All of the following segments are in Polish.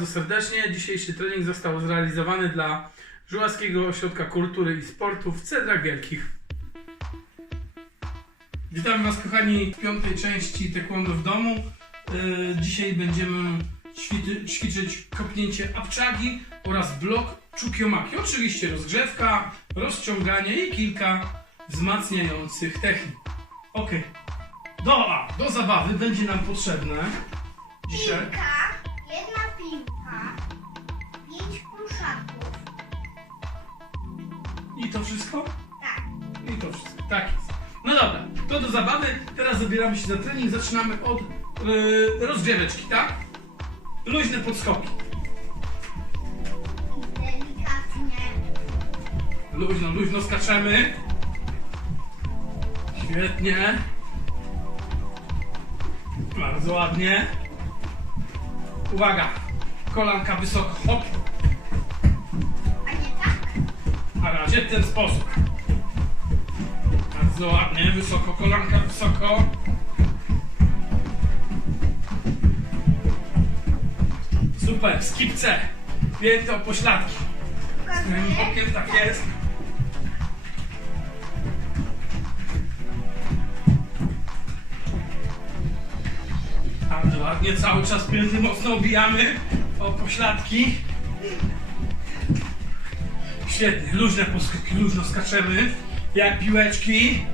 Bardzo serdecznie. Dzisiejszy trening został zrealizowany dla Żułaskiego Ośrodka Kultury i Sportu w Cedrach Wielkich. Witam Was kochani w piątej części Taekwondo w domu. Yy, dzisiaj będziemy ćwiczyć kopnięcie apczagi oraz blok czukiomaki. Oczywiście rozgrzewka, rozciąganie i kilka wzmacniających technik. Ok. Do, do zabawy będzie nam potrzebne dzisiaj Piłka, wszystko? Tak. I to wszystko. Tak jest. No dobra, to do zabawy. Teraz zabieramy się za trening. Zaczynamy od yy, rozgrzeweczki, tak? Luźne podskoki. Delikatnie. Luźno, luźno skaczemy. Świetnie. Bardzo ładnie. Uwaga. Kolanka wysoko. Hop. Na razie w ten sposób. Bardzo ładnie. Wysoko. Kolanka wysoko. Super. Skipce. Piękne pośladki. Tym Pokazuję. bokiem tak jest. Bardzo ładnie, cały czas pięty mocno obijamy o pośladki. Świetnie, luźne poskoki, luźno skaczemy, jak piłeczki.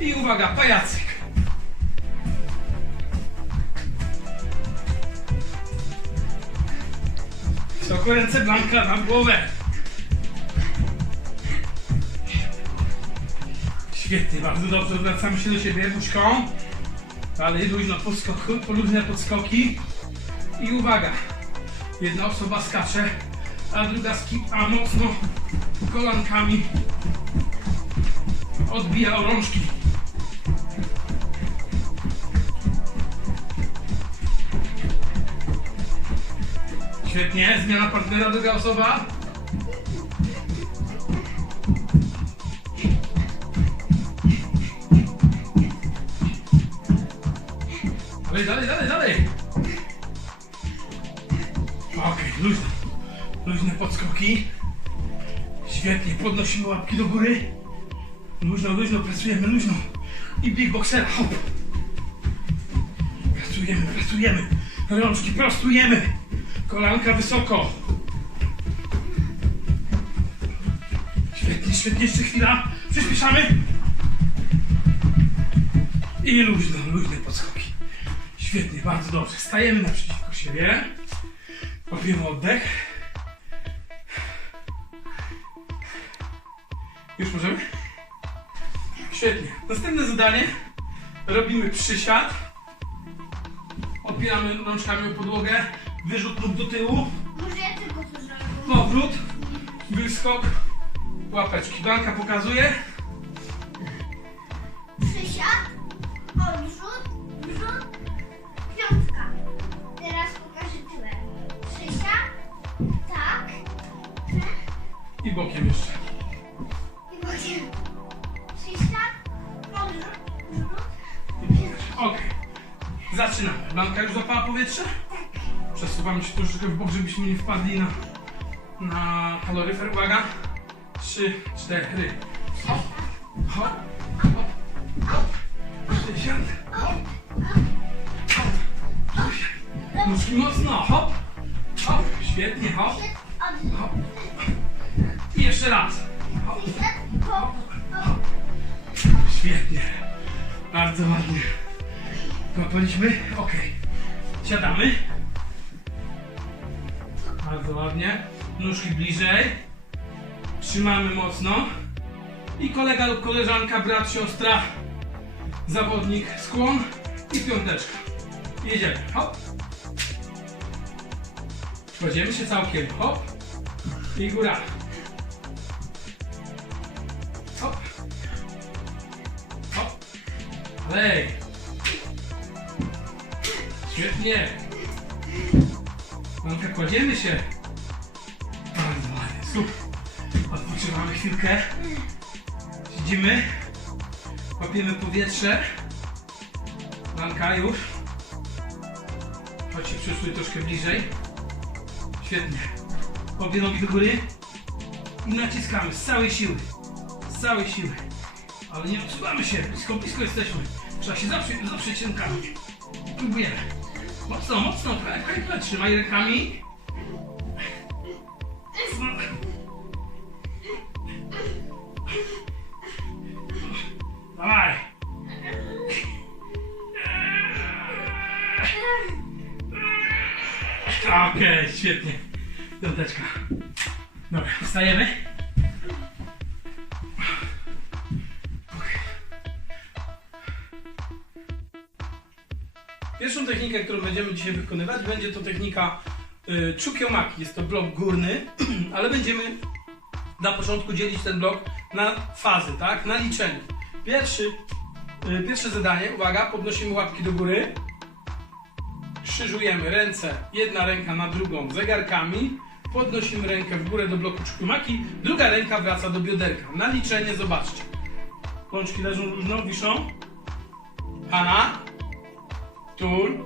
I uwaga, pajacyk. Wysoko ręce Blanka na głowę. Świetnie, bardzo dobrze. Wracamy się do siebie buźką. Dalej luźno podskoku, luźne podskoki. I uwaga. Jedna osoba skacze, a druga skipa mocno kolankami. Odbija o rączki. Świetnie, zmiana partnera, druga osoba. Dalej, dalej, dalej, dalej. Podskoki. Świetnie, podnosimy łapki do góry. Luźno, luźno, pracujemy, luźno. I big boxera, hop. Pracujemy, pracujemy. Rączki prostujemy. Kolanka wysoko. Świetnie, świetnie, jeszcze chwila. Przyspieszamy. I luźno, luźne podskoki. Świetnie, bardzo dobrze. Stajemy naprzeciwko siebie. Łapiemy oddech. Już możemy? Świetnie. Następne zadanie. Robimy przysiad. Opieramy rączkami o podłogę. Wyrzut nóg do tyłu. Może ja tylko to zrobię. Powrót. Wyskok. Łapeczki. Blanka pokazuje. Przysiad, odrzut, wrzut, piątka. Teraz pokażę tyłem. Przysiad, tak, I bokiem jeszcze. Zaczynamy. Blanka już złapała powietrze? Przesuwamy się troszeczkę w bok, żebyśmy nie wpadli na, na kaloryfer. Uwaga. Trzy, cztery. Hop, hop, hop, hop. Przysiad. Hop, hop. Przysiad. Nóżki mocno. Hop, hop. Świetnie. Hop, hop. I jeszcze raz. Hop, hop, hop. Świetnie. Bardzo ładnie. Kopaliśmy. Ok. Siadamy. Bardzo ładnie. Nóżki bliżej. Trzymamy mocno. I kolega lub koleżanka, brat, siostra, zawodnik, skłon i piąteczka. Jedziemy. Hop. Kładziemy się całkiem. Hop. I góra. Hop. Hop. Dalej. Świetnie. Manka, kładziemy się. Super. Odpoczywamy chwilkę. Siedzimy. Łapiemy powietrze. Manka już. Chodźcie, przyszły troszkę bliżej. Świetnie. Obie nogi do góry. I naciskamy z całej siły. Z całej siły. Ale nie odsuwamy się. Blisko, blisko jesteśmy. Trzeba się zaprzeć, zaprzeć rękami. Próbujemy. Mocno, mocno. Klej, klej, klej. Trzymaj rękami. Dawaj. Okej, świetnie. Piąteczka. Dobra, wstajemy. Dzisiaj wykonywać, będzie to technika y, Chukiomaki. Jest to blok górny, ale będziemy na początku dzielić ten blok na fazy, tak? Na liczenie. Pierwszy, y, pierwsze zadanie, uwaga, podnosimy łapki do góry. Krzyżujemy ręce, jedna ręka na drugą zegarkami. Podnosimy rękę w górę do bloku Chukiomaki, druga ręka wraca do bioderka. Na liczenie zobaczcie. Pączki leżą różno, wiszą. Hanna, tul,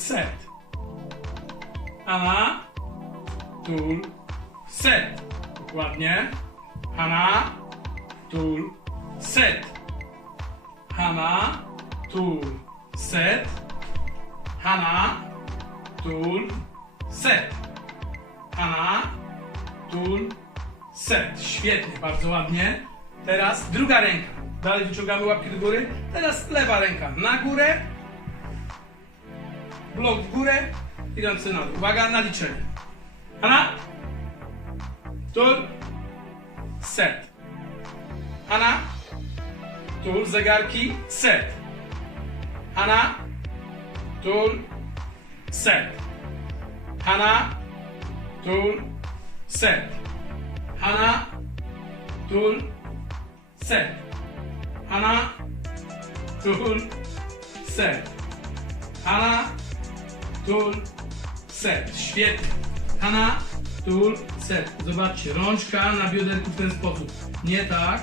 set. Hanna, tul, set. Dokładnie. Hanna, tul, set. Hanna, tul, set. Hanna, tul, set. Hanna, tul, set. Świetnie, bardzo ładnie. Teraz druga ręka. Dalej wyciągamy łapki do góry. Teraz lewa ręka na górę. Blok w górę i ręce na dół. Uwaga na liczenie. Hanna, tul, set. Hanna, tul, zegarki, set. Hanna, tul, set. Hanna, tul, set. Hanna, tul, set. Hanna, tul, set. Hanna, tul, set. Świetnie. Hanna, tul, set. Zobaczcie, rączka na bioderku w ten sposób. Nie tak.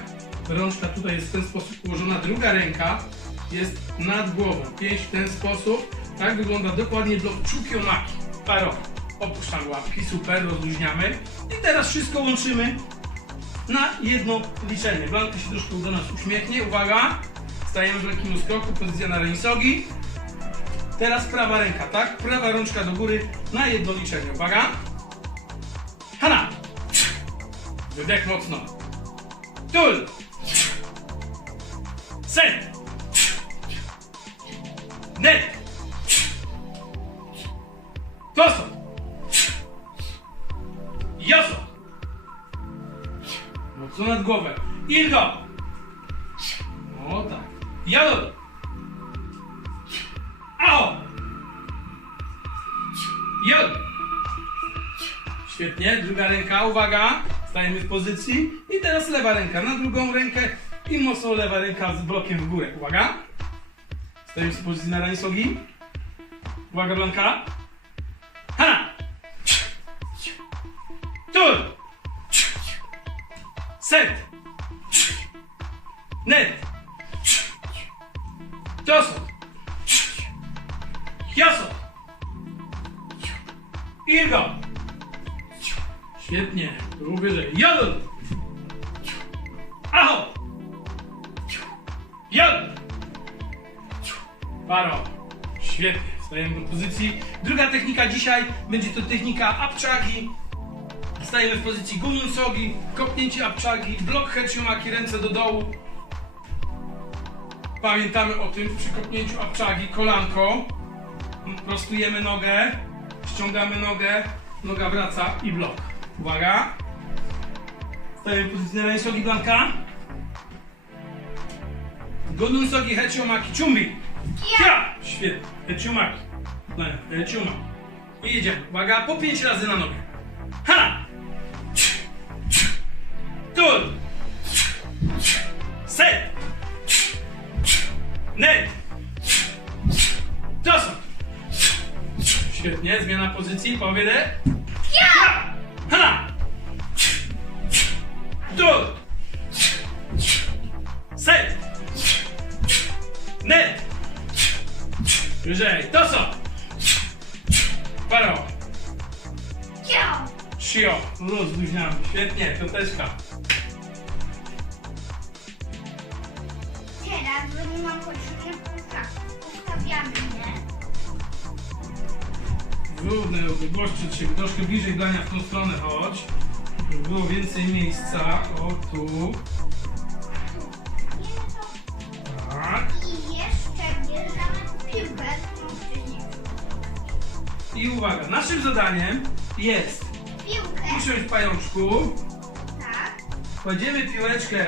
Rączka tutaj jest w ten sposób ułożona. Druga ręka jest nad głową. Pięść w ten sposób. Tak wygląda dokładnie blok Chukiomaki. Paro. Opuszczamy łapki, super, rozluźniamy. I teraz wszystko łączymy na jedno liczenie. Blanka się troszkę do nas uśmiechnie. Uwaga! Stajemy w lekkim skroku, pozycja na renisogi. Teraz prawa ręka, tak? Prawa rączka do góry na jedno liczenie. Uwaga! Hanna! Wydech mocno. Tul! Set! Net! Toso! Joso! Mocno nad głowę. Ilgo! O tak. Jodol! Świetnie, druga ręka, uwaga, stajemy w pozycji i teraz lewa ręka na drugą rękę i mocno lewa ręka z blokiem w górę, uwaga. Stajemy w pozycji na ranisogi. Uwaga Blanka. Hanna! Tul! Set! Paro. Świetnie, stajemy do pozycji. Druga technika dzisiaj będzie to technika apczagi. Stajemy w pozycji gunun sogi, kopnięcie apczagi, blok heczumaki, ręce do dołu. Pamiętamy o tym przy kopnięciu apczagi, kolanko. Prostujemy nogę, ściągamy nogę, noga wraca i blok. Uwaga. Stajemy w pozycji na ręsogi blanka. Gunun sogi, chumbi. Ja! Świetnie. Heczumaki. Heczumaki. I jedziemy. Uwaga, po pięć razy na nogę. Ha! Tul! Set! Net! Dosa! Świetnie, zmiana pozycji, powiedzie. Wyżej, to co? Paro. Cio. Sio. Rozluźniamy. Świetnie, piąteczka. Teraz, nie mam potrzebnych półkach. Ustawiamy, nie? W równej odległości od siebie. Troszkę bliżej dania w tą stronę chodź. Żeby było więcej miejsca. O, tu. I uwaga, naszym zadaniem jest Piłkę. usiąść w pajączku. Tak. Kładziemy piłeczkę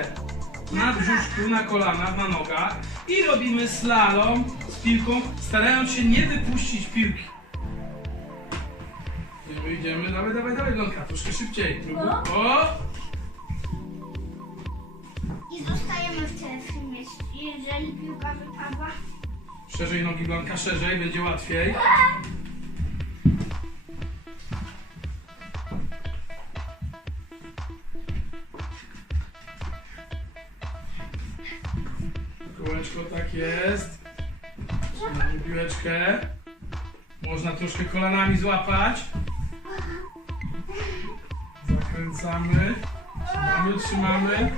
na brzuszku, na kolanach, na nogach i robimy slalom z piłką, starając się nie wypuścić piłki. Idziemy, idziemy, dawaj, dawaj, dawaj, Blanka, troszkę szybciej. O! I zostajemy w tym miejscu. Jeżeli piłka wypadła. Szerzej nogi, Blanka, szerzej, będzie łatwiej. Kółeczko tak jest. Trzymamy piłeczkę. Można troszkę kolanami złapać. Zakręcamy. Trzymamy, trzymamy.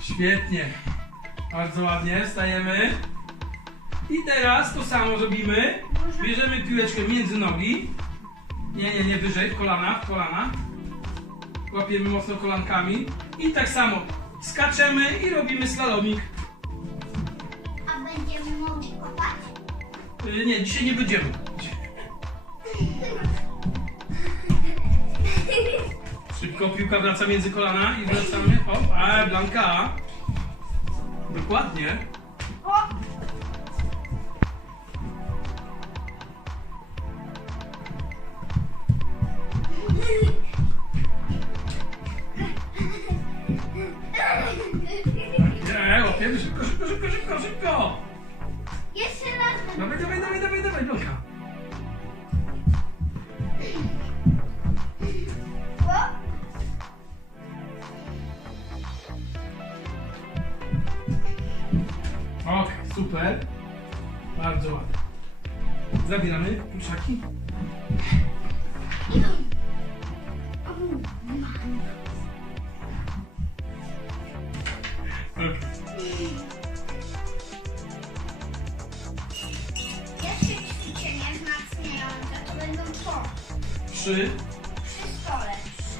Świetnie. Bardzo ładnie. Stajemy. I teraz to samo robimy. Bierzemy piłeczkę między nogi. Nie, nie, nie wyżej, w kolana, w kolana. Łapiemy mocno kolankami. I tak samo skaczemy i robimy slalomik. Nie, dzisiaj nie będziemy. Szybko piłka wraca między kolana i wracamy. Hop, a Blanka. Dokładnie. O! Nie, łapiemy szybko, szybko, szybko, szybko, szybko. Dawaj, dawaj, dawaj, dawaj, dawaj. O! Ok, super. Bardzo ładnie. Zabieramy pluszaki. Trzy. przy stole.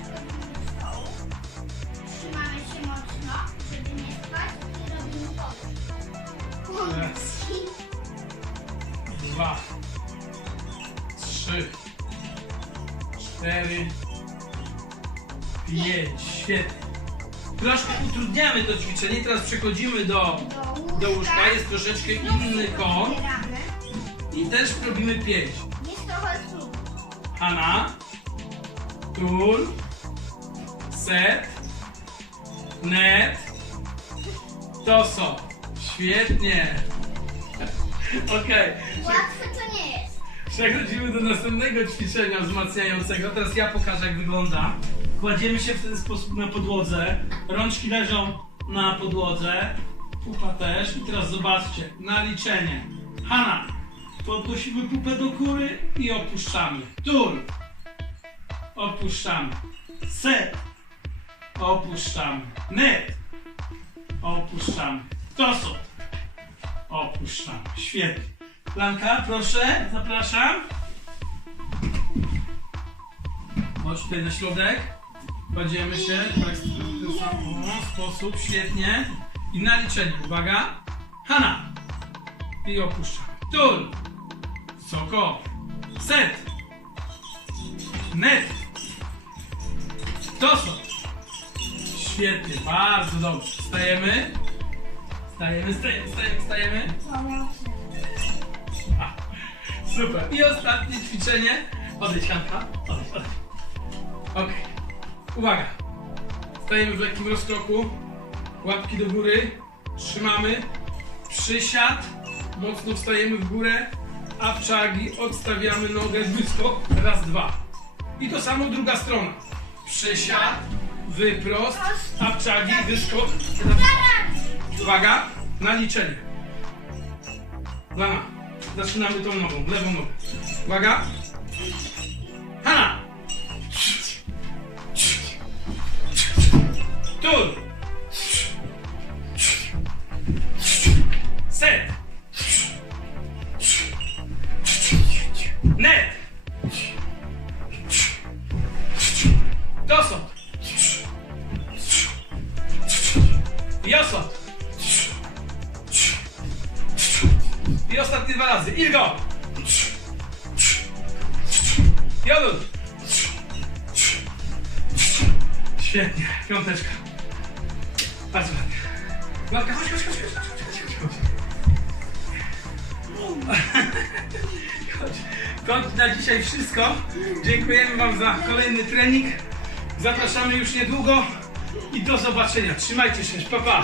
Do stołu. Trzymamy się mocno, żeby nie spać i robimy podróż. Raz. Dwa. Trzy. Cztery. Pięć. Świetnie. Troszkę utrudniamy to ćwiczenie. Teraz przechodzimy do, do łóżka. Jest troszeczkę inny kąt. I też robimy pięć. Jest trochę trudno. Hanna, tul, set, net, toso. Świetnie. Okej. Łatwe to nie jest. Przechodzimy do następnego ćwiczenia wzmacniającego. Teraz ja pokażę jak wygląda. Kładziemy się w ten sposób na podłodze. Rączki leżą na podłodze. Pupa też. I teraz zobaczcie. Naliczenie. Hanna. Podnosimy pupę do góry i opuszczamy. Tur. Opuszczamy. Set. Opuszczamy. Net. Opuszczamy. Toso. Opuszczamy. Świetnie. Blanka, proszę, zapraszam. Chodź tutaj na środek. Kładziemy się tak, w ten sam sposób, świetnie. I na liczenie, uwaga. Hanna. I opuszczam. Tul. Soko. Set. Net. Toso. Świetnie, bardzo dobrze. Stajemy. Stajemy, stajemy, stajemy, stajemy. Super. I ostatnie ćwiczenie. Odejdź, Hanka. Okej. Uwaga. Stajemy w lekkim rozkroku. Łapki do góry. Trzymamy. Przysiad. Mocno wstajemy w górę. Apczagi. Odstawiamy nogę. Wyskok. Raz, dwa. I to samo druga strona przysiad, wyprost, tapczagi, wyskok. Uwaga, na liczenie. Lana, zaczynamy tą nogą, lewą nogą. Uwaga. Hana. Tur. Bardzo ładnie. Łapka, chodź, chodź, chodź, chodź, chodź, chodź, chodź. chodź. To na dzisiaj wszystko. Dziękujemy Wam za kolejny trening. Zapraszamy już niedługo i do zobaczenia. Trzymajcie się, pa, pa.